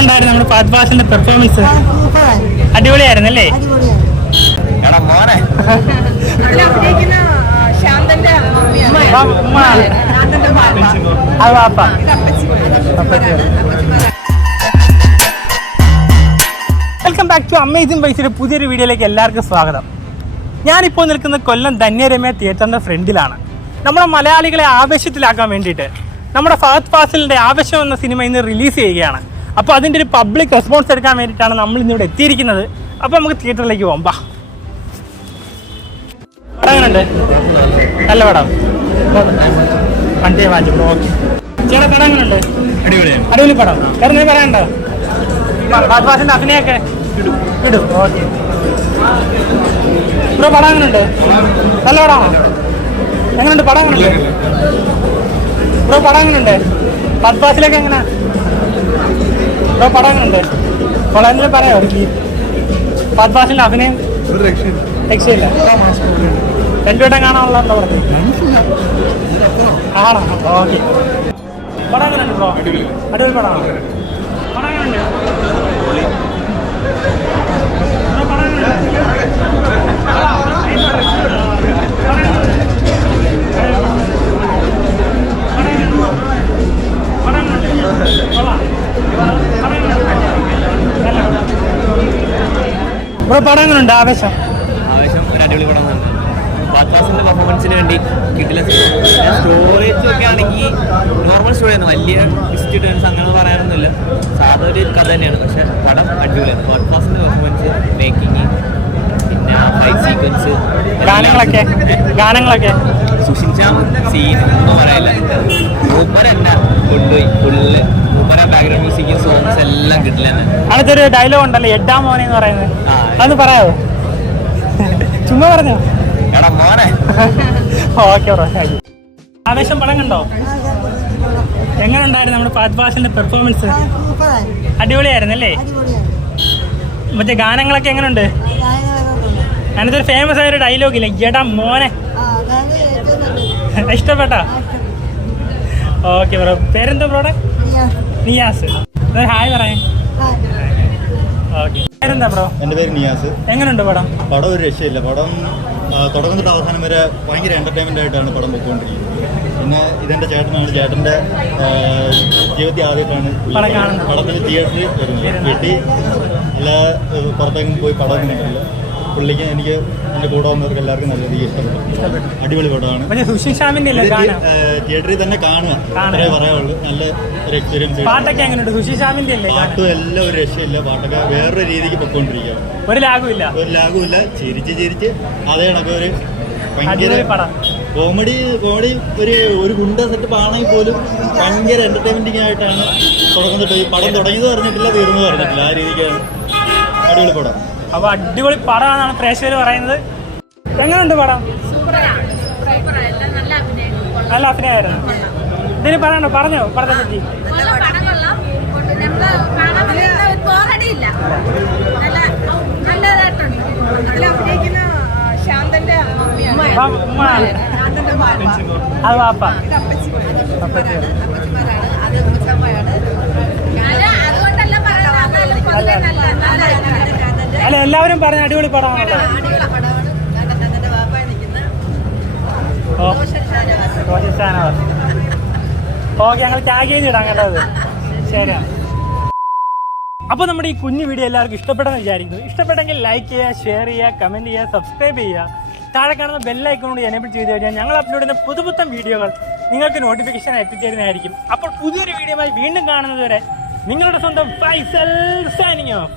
ഉണ്ടായിരുന്നു നമ്മുടെ ഫഹദ് ഫാസിലിന്റെ പെർഫോമൻസ്? അടിപൊളിയായിരുന്നല്ലേ? വെൽക്കം ബാക്ക് ടു അമേസിംഗ് പൈസയുടെ പുതിയൊരു വീഡിയോയിലേക്ക് എല്ലാവർക്കും സ്വാഗതം. ഞാനിപ്പോൾ നിൽക്കുന്നത് കൊല്ലം ധന്യരമയ തിയേറ്ററിന്റെ ഫ്രണ്ടിലാണ്. നമ്മുടെ മലയാളികളെ ആവേശത്തിലാക്കാൻ വേണ്ടിയിട്ട് നമ്മുടെ ഫഹദ് ഫാസിലിന്റെ ആവേശം എന്ന സിനിമ ഇന്ന് റിലീസ് ചെയ്യുകയാണ്. അപ്പോൾ അതിൻ്റെ ഒരു പബ്ലിക് റെസ്പോൺസ് എടുക്കാൻ വേണ്ടിയിട്ടാണ് നമ്മൾ ഇന്നിവിടെ എത്തിയിരിക്കുന്നത്. അപ്പോൾ നമുക്ക് തിയേറ്ററിലേക്ക് പോകാം. പടം എങ്ങനെയുണ്ട്? നല്ല പടം. പണ്ടേ വാച്ച് ബ്രോ. ചേട്ടാ പടം എങ്ങനെയുണ്ട്? അടിപൊളി പടം. വേറെ നീ പറയാനുണ്ടോ? ഫഹദ് ഫാസിലിന്റെ അഭിനയൊക്കെ ഇടും. ഓക്കെ ബ്രോ, പടം എങ്ങനെയുണ്ട്? നല്ല പടമാണോ? എങ്ങനെയുണ്ട് പടം? എങ്ങനെയുണ്ട് ബ്രോ? പടം എങ്ങനെയുണ്ട്? ഫഹദ് ഫാസിലൊക്കെ എങ്ങനെ ബ്രോ? പടം എങ്ങനെയുണ്ട്? കൊള്ളാമെങ്കിലും പറയാമോ എനിക്ക്? ഫഹദ് ഫാസിലിന്റെ അഭിനയം രക്ഷയില്ല. രണ്ടുവട്ടം കാണാനുള്ളതാണോ പറഞ്ഞത്? ആണോ? ഓക്കെ. പടം എങ്ങനെയുണ്ട് ബ്രോ? അടിപൊളി പടമാണോ? പടം എങ്ങനെയുണ്ട് ബ്രോ? പടം എങ്ങനെയുണ്ട്? ബ്രോ പടം എങ്ങനെയുണ്ട്? ആവേശം ഒരു അടിപൊളി പടം തന്നെ. ഫഹദ് ഫാസിലിന്റെ പെർഫോമൻസിന് വേണ്ടി കിട്ടില്ല. സ്റ്റോറേജ് ഒക്കെ ആണെങ്കിൽ നോർമൽ സ്റ്റോറിയാണ്, വലിയ ട്വിസ്റ്റ് ടേൺസ് അങ്ങനെ പറയാനൊന്നുമില്ല. സാധാ ഒരു കഥ തന്നെയാണ്. പക്ഷെ പടം അടിപൊളിയാണ്. ഫഹദ് ഫാസിലിന്റെ പെർഫോമൻസ്, മേക്കിങ്, പിന്നെ ഫൈറ്റ് സീക്വൻസ്, ഗാനങ്ങളൊക്കെ സുഷിൻ ശ്യാം സീൻ ഒന്നും പറയാനില്ല. മൂപ്പരെന്നെ കൊണ്ടുപോയി ഫുള്ള്. മൂപ്പര ബാക്ക്ഗ്രൗണ്ട് മ്യൂസിക്കും സോങ്സ് എല്ലാം കിട്ടില്ല. അടുത്തൊരു ഡയലോഗ് ഉണ്ടല്ലോ, എഡാ മോനെ എന്ന് പറയുന്നത്, അതൊന്ന് പറയാമോ? ചുമ്മാ പറഞ്ഞോ? Okay bro. ആവേശം പടം കണ്ടോ? എങ്ങനെ ഉണ്ടായിരുന്നു നമ്മുടെ ഫഹദ് ഫാസിലിന്റെ പെർഫോമൻസ്? അടിപൊളിയായിരുന്നല്ലേ? മറ്റേ ഗാനങ്ങളൊക്കെ എങ്ങനെയുണ്ട്? അതിനകത്തൊരു ഫേമസ് ആയൊരു ഡയലോഗ് ഇല്ലേ, എടാ മോനെ? ഇഷ്ടപ്പെട്ടോ? Okay bro. പേരെന്തോ ബ്രോടെ? നിയാസ്. ഹായ് പറയാം. ഓക്കെ. പേരെന്താ ബ്രോ? എൻ്റെ പേര് നിയാസ്. എങ്ങനെയുണ്ട് പടം? പടം ഒരു രക്ഷയില്ല. പടം തുടക്കം തൊട്ട് അവസാനം വരെ ഭയങ്കര എൻ്റർടൈൻമെൻ്റ് ആയിട്ടാണ് പടം പോയിക്കൊണ്ടിരിക്കുന്നത്. പിന്നെ ഇതെൻ്റെ ചേട്ടനാണ്. ചേട്ടൻ്റെ ജീവിതത്തിൽ ആദ്യമായിട്ടാണ് പടത്തിൽ തിയേറ്ററിൽ വരുന്നത്. വീട്ടിൽ എല്ലാ പുറത്തേക്കും പോയി പടം കണ്ടില്ല. പുള്ളിക്ക് എനിക്ക് എൻ്റെ കൂടെ വന്നവർക്ക് എല്ലാവർക്കും നല്ല രീതിയിൽ ഇഷ്ടപ്പെട്ടു. അടിപൊളി പടമാണ്. തിയേറ്ററിൽ തന്നെ കാണുക, അത്രേ പറയാനുള്ളൂ. നല്ല ഒരു എക്സ്പീരിയൻസ്. പാട്ടൊക്കെ എങ്ങനെയുണ്ട്? പാട്ടും എല്ലാം ഒരു രക്ഷയില്ല. പാട്ടൊക്കെ വേറൊരു രീതിക്ക് പൊയ്ക്കൊണ്ടിരിക്കുകയാണ്. ഒരു ലാഗുമില്ല. ചിരിച്ച് അതേ കണക്ക് ഒരു ഭയങ്കര കോമഡി ഒരു ഗുണ്ട സെറ്റപ്പ് ആണെങ്കിൽ പോലും ഭയങ്കര എന്റർടൈൻമെന്റിങ് ആയിട്ടാണ് തുടക്കം തൊട്ട്. പടം തുടങ്ങിയത് പറഞ്ഞിട്ടില്ല, തീർന്നു പറഞ്ഞിട്ടില്ല. ആ രീതിക്കാണ്. അടിപൊളി പടം. അപ്പൊ അടിപൊളി പടമാണെന്നാണ് പ്രേക്ഷകർ പറയുന്നത്. എങ്ങനെയുണ്ട് പടം? നല്ല അഭിനയമായിരുന്നു. ഇതിന് പറയണോ? പറഞ്ഞോ പടത്തെ പറ്റി. അത് വാപ്പ. അല്ല, എല്ലാവരും പറഞ്ഞ അടിപൊളി പടമാണല്ലോ. ഓക്കെ, ഞങ്ങൾ ടാഗ് ചെയ്തിടാം കേട്ടത്. ശരിയാണ്. അപ്പോൾ നമ്മുടെ ഈ കുഞ്ഞു വീഡിയോ എല്ലാവർക്കും ഇഷ്ടപ്പെട്ടെന്ന് വിചാരിക്കുന്നു. ഇഷ്ടപ്പെട്ടെങ്കിൽ ലൈക്ക് ചെയ്യുക, ഷെയർ ചെയ്യുക, കമൻറ്റ് ചെയ്യുക, സബ്സ്ക്രൈബ് ചെയ്യുക. താഴെ കാണുന്ന ബെല്ലൈക്കോണോട് എനേബിൾ ചെയ്ത് കഴിഞ്ഞാൽ ഞങ്ങൾ അപ്ലോഡ് ചെയ്യുന്ന പുതുപുത്തൻ വീഡിയോകൾ നിങ്ങൾക്ക് നോട്ടിഫിക്കേഷൻ എത്തിച്ചേരുന്നതായിരിക്കും. അപ്പോൾ പുതിയൊരു വീഡിയോയുമായി വീണ്ടും കാണുന്നതുവരെ നിങ്ങളുടെ സ്വന്തം ഫൈസൽ സൈനിങ് ഓഫ്.